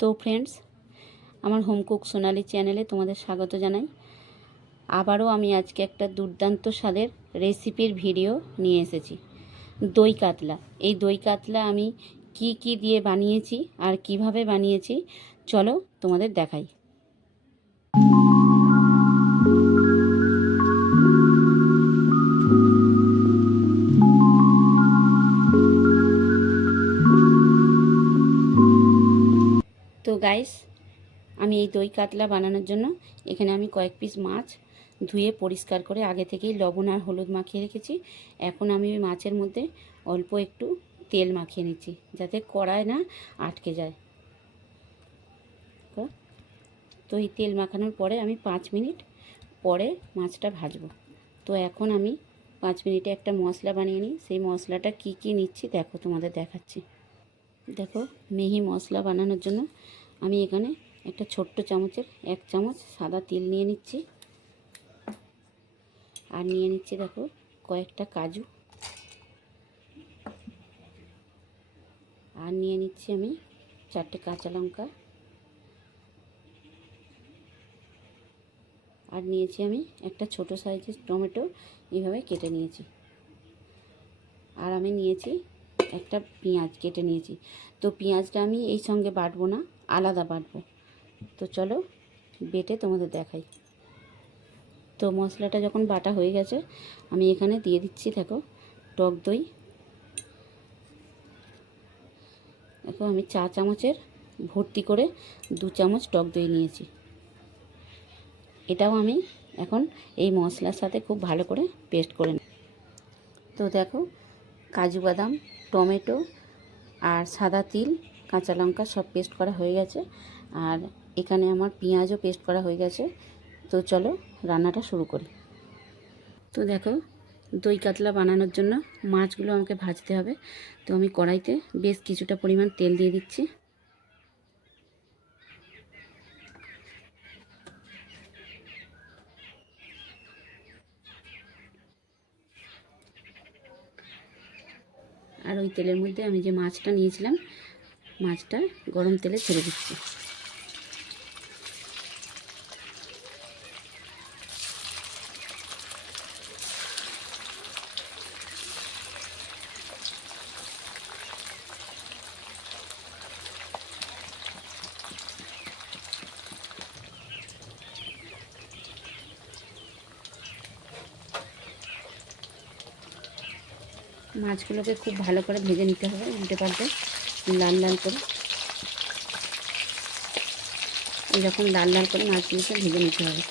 তো ফ্রেন্ডস, আমার home cook সোনালি চ্যানেলে তোমাদের স্বাগত জানাই। আবারও আমি আজকে একটা দুর্দান্ত স্বাদের রেসিপির ভিডিও নিয়ে এসেছি। দই কাতলা। এই দই কাতলা আমি কি দিয়ে বানিয়েছি আর কিভাবে বানিয়েছি চলো তোমাদের দেখাই। তো গাইস, আমি এই দই কাতলা বানানোর জন্য এখানে আমি কয়েক পিস মাছ ধুয়ে পরিষ্কার করে আগে থেকেই লবণ আর হলুদ মাখিয়ে রেখেছি। এখন আমি ওই মাছের মধ্যে অল্প একটু তেল মাখিয়ে নিচ্ছি যাতে কড়ায় না আটকে যায়। তো এই তেল মাখানোর পরে আমি 5 মিনিট পরে মাছটা ভাজবো। তো এখন আমি 5 মিনিটে একটা মশলা বানিয়ে নিই। সেই মশলাটা কি নিচ্ছি দেখো, তোমাদের দেখাচ্ছি। দেখো, মিহি মশলা বানানোর জন্য আমি এখানে একটা ছোট্ট চামচের 1 চামচ সাদা তিল নিয়ে নিচ্ছি। আর নিয়ে নিচ্ছি দেখো কয়েকটা কাজু। আর নিয়ে নিচ্ছি আমি 4টে কাঁচা লঙ্কা। আর নিয়েছি আমি একটা ছোট সাইজের টমেটো, এইভাবে কেটে নিয়েছি। আর আমি নিয়েছি একটা পেঁয়াজ কেটে নিয়েছি। তো পেঁয়াজটা আমি এই সঙ্গে বাটবো না, আলাদা বাটবো। তো চলো বেটে তোমাদের দেখাই। তো মশলাটা যখন বাটা হয়ে গেছে আমি এখানে দিয়ে দিচ্ছি দেখো টক দই। দেখো আমি 4 চামচের ভর্তি করে 2 চামচ টক দই নিয়েছি। এটাও আমি এখন এই মশলার সাথে খুব ভালো করে পেস্ট করে নিই। তো দেখো কাজু বাদাম, টমেটো আর সাদা তিল, কাঁচা লঙ্কা সব পেস্ট করা হয়ে গেছে। আর এখানে আমার পেঁয়াজও পেস্ট করা হয়ে গেছে। তো চলো রান্নাটা শুরু করি। তো দেখো, দই কাতলা বানানোর জন্য মাছগুলো আমাকে ভাজতে হবে। তো আমি কড়াইতে বেশ কিছুটা পরিমাণ তেল দিয়ে দিচ্ছি। আর ওই তেলের মধ্যে আমি যে মাছটা নিয়েছিলাম, মাছটা গরম তেলে ছেড়ে দিচ্ছি। মাছগুলোকে খুব ভালো করে ভেজে নিতে হবে, উল্টে পাল্টে লাল লাল করে। এইরকম লাল লাল করে মাছগুলোকে ভেজে নিতে হবে।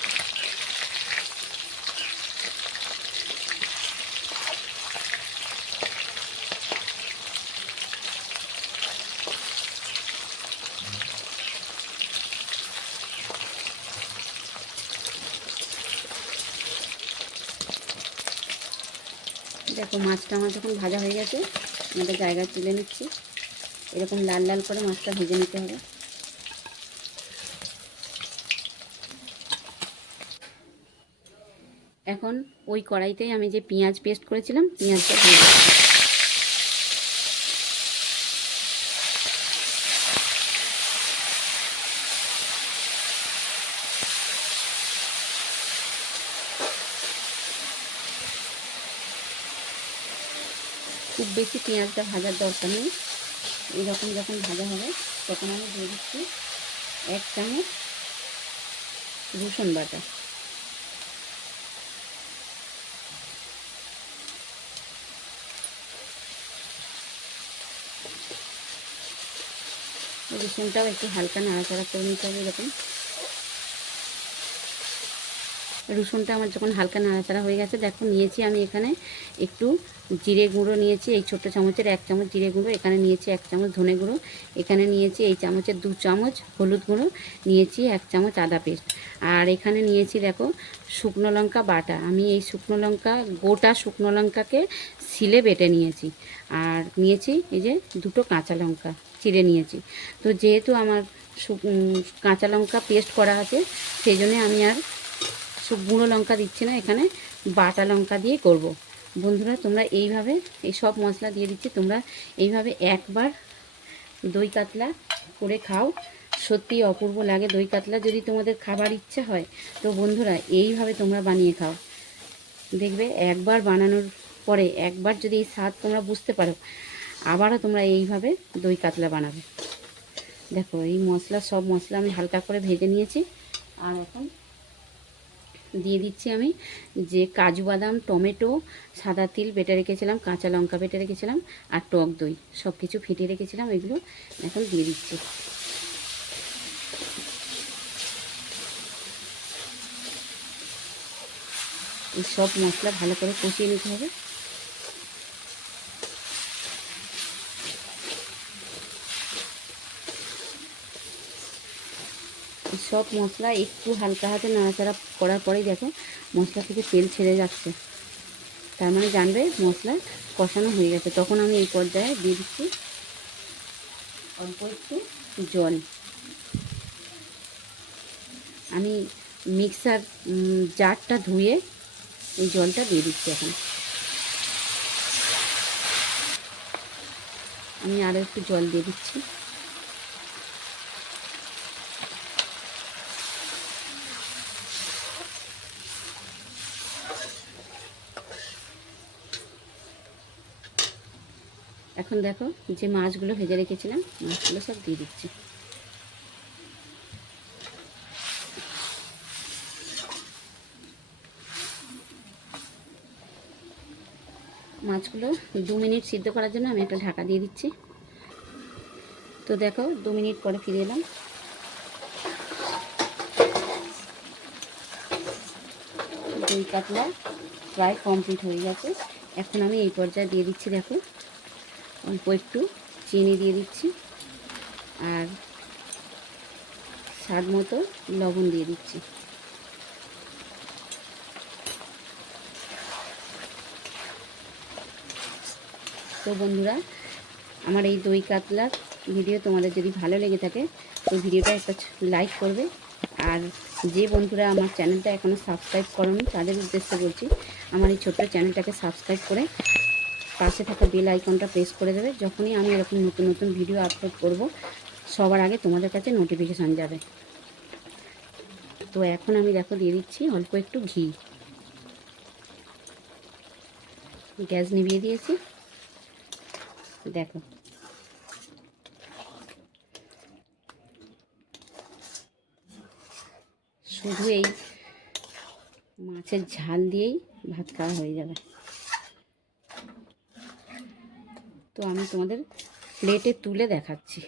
দেখো মাছটা আমার যখন ভাজা হয়ে গেছে একটা জায়গায় তুলে নিচ্ছি। এরকম লাল লাল করে মাছটা ভেজে নিতে হবে। এখন ওই কড়াইতেই আমি যে পেঁয়াজ পেস্ট করেছিলাম পেঁয়াজটা দিয়ে দিচ্ছি। খুব বেশি পেঁয়াজটা ভাজার দরকার নেই। এইরকম যখন ভাজা হবে তখন আমি দিয়ে দিচ্ছি 1 চামচ রসুন বাটা। রসুনটাও একটু হালকা নাড়াচাড়া করে নিতে হবে। এরকম রসুনটা আমার যখন হালকা নাড়াচাড়া হয়ে গেছে, দেখো নিয়েছি আমি এখানে একটু জিরে গুঁড়ো নিয়েছি, এই ছোট্ট চামচের 1 চামচ জিরে গুঁড়ো। এখানে নিয়েছি 1 চামচ ধনে গুঁড়ো। এখানে নিয়েছি এই চামচের 2 চামচ হলুদ গুঁড়ো। নিয়েছি 1 চামচ আদা পেস্ট। আর এখানে নিয়েছি দেখো শুকনো লঙ্কা বাটা। আমি এই শুকনো লঙ্কা, গোটা শুকনো লঙ্কাকে শিলে বেটে নিয়েছি। আর নিয়েছি এই যে 2টো কাঁচা লঙ্কা চিড়ে নিয়েছি। তো যেহেতু আমার কাঁচা লঙ্কা পেস্ট করা আছে সেই জন্য আমি আর গুঁড়ো লঙ্কা দিচ্ছি না, এখানে বাটা লঙ্কা দিয়ে করব। বন্ধুরা তোমরা এইভাবে এই সব মশলা দিয়ে দিচ্ছি, তোমরা এইভাবে একবার দই কাতলা করে খাও, সত্যি অপূর্ব লাগে দই কাতলা। যদি তোমাদের খাবার ইচ্ছা হয় তো বন্ধুরা এইভাবে তোমরা বানিয়ে খাও, দেখবে একবার বানানোর পরে একবার যদি এই স্বাদ তোমরা বুঝতে পারো, আবারও তোমরা এইভাবে দই কাতলা বানাবে। দেখো এই মশলা, সব মশলা আমি হালকা করে ভেজে নিয়েছি। আর এখন দিয়ে দিচ্ছি আমি যে কাজু বাদাম, টমেটো, সাদা তিল বেটে রেখেছিলাম, কাঁচা লঙ্কা বেটে রেখেছিলাম, আর টক দই সব কিছু ফেটিয়ে রেখেছিলাম, এগুলো এখন দিয়ে দিচ্ছি। এই সব মশলা ভালো করে কষিয়ে নিতে হবে। সব মশলা একটু হালকা হাতে নাড়াচাড়া করার পরেই দেখো মশলা থেকে তেল ছেড়ে যাচ্ছে, তার মানে জানবে মশলা কষানো হয়ে গেছে। তখন আমি এই পর্যায়ে দিয়ে দিচ্ছি অল্প একটু জল। আমি মিক্সার জারটা ধুয়ে এই জলটা দিয়ে দিচ্ছি। এখন আমি আরও একটু জল দিয়ে দিচ্ছি। এখন দেখো যে মাছগুলো ভেজে রেখেছিলাম, মাছগুলো সব দিয়ে দিচ্ছি। মাছগুলো 2 মিনিট সিদ্ধ করার জন্য আমি একটা ঢাকা দিয়ে দিচ্ছি। তো দেখো 2 মিনিট পরে ফিরে এলাম। দই কাতলা প্রায় কমপ্লিট হয়ে গেছে। এখন আমি এই পর্যায়ে দিয়ে দিচ্ছি, দেখো অল্প একটু চিনি দিয়ে দিচ্ছি, আর স্বাদ মতো লবণ দিয়ে দিচ্ছি। তো বন্ধুরা, আমার এই দই কাতলার ভিডিও তোমাদের যদি ভালো লেগে থাকে তো ভিডিওটা একটা লাইক করবে। আর যে বন্ধুরা আমার চ্যানেলটা এখনও সাবস্ক্রাইব করোনি তাদের উদ্দেশ্যে বলছি, আমার এই ছোট্ট চ্যানেলটাকে সাবস্ক্রাইব করে পাশে থাকা বেল আইকনটা প্রেস করে দেবে। যখনই আমি এরকম নতুন নতুন ভিডিও আপলোড করব সবার আগে তোমাদের কাছে নোটিফিকেশান যাবে। তো এখন আমি দেখো দিয়ে দিচ্ছি অল্প একটু ঘি। গ্যাস নিভিয়ে দিয়েছি। দেখো শুধু এই মাছের ঝাল দিয়েই ভাত খাওয়া হয়ে যাবে। তো আমি তোমাদের প্লেটে তুলে দেখাচ্ছি।